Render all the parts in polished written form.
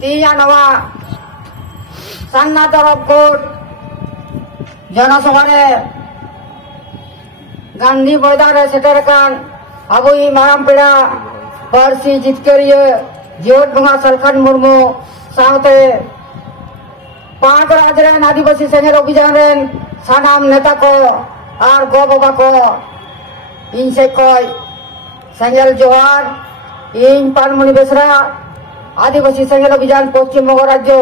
तीया नवा सान्ना तरफ कोट जनसभा गांधी मैदान सेटरकान अबुई माराम पेड़ा पारसी जितकरिया जियोट बंगा सलखन मुर्मू सावते 5 राज्य रेन आदिवासी सेंगेल अभियान रेन सानाम नेता को और गो बाबा को इन से कोई सेंगेल जोहार इन पानमणि बेसरा आदिवासी सेंगेल अभियान पश्चिम बंग राज्य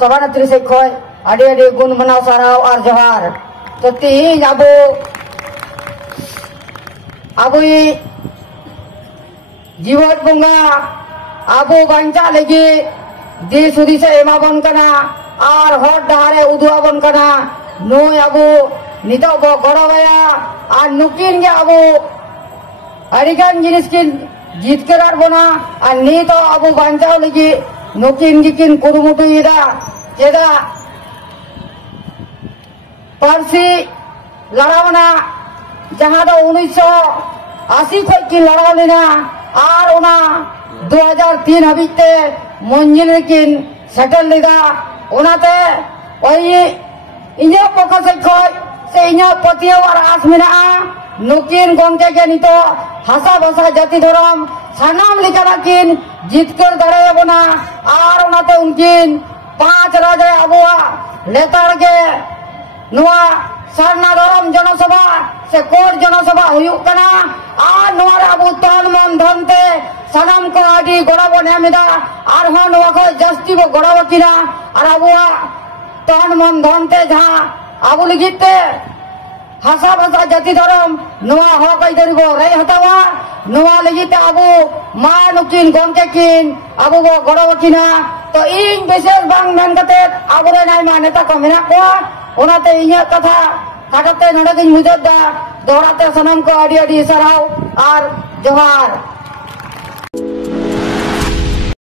सभानेत्री से कोई आदि आदि गुण मनाव साराव और जोहार तो तीन अबुई जीवत बंगा अबो बांचा लगी दिस हुदी से एमाबन कना और हर डहारे उदुआबन कना नोय अबो नितो बो गड़ाया और नुकिन गे अबो अरिगान जिनिस किन जीत कर बना और नितो अबो बांचाव लगी नुकिन गिकिन कुरुमुटु इदा जेदा पारसी लड़ावना जहां दो 1980 खो की लड़ाव लेना और 2003 हबीते मंजिल किन सेटल लेदा ओनाते ओई इन्या पक्ष से खोय से इन्या पतिया और आस मेना नुकिन गंके के नितो हासा भाषा जाति धर्म सानाम लिखाना किन जीतकर दड़े बना और ओनाते उनकिन 5 राजा अबुआ लेतार के नुआ सारना धर्म जनसभा से कोट जनसभा हुयुक कना और नुआ अबु तन मन धनते सानाम को आदि गड़ाबो नेमिदा और हो नुआ को जस्ती बो गड़ाबो किना और अबुआ तन मन धनते जहां अबु लिखिते हासा भाषा जाति धर्म नुआ हो कई दरिबो रे हतावा नुआ लिखिते अबु मा नुकिन गंके किन अबु बो गड़ाबो किना तो इन विशेष बांग मेन कते अबु रे नाय मा नेता को मेना को ओनाते इया कथा काटते नडगिन मुजद्दा दोहराते सनम को आड़ी आड़ी सराव और जोहार।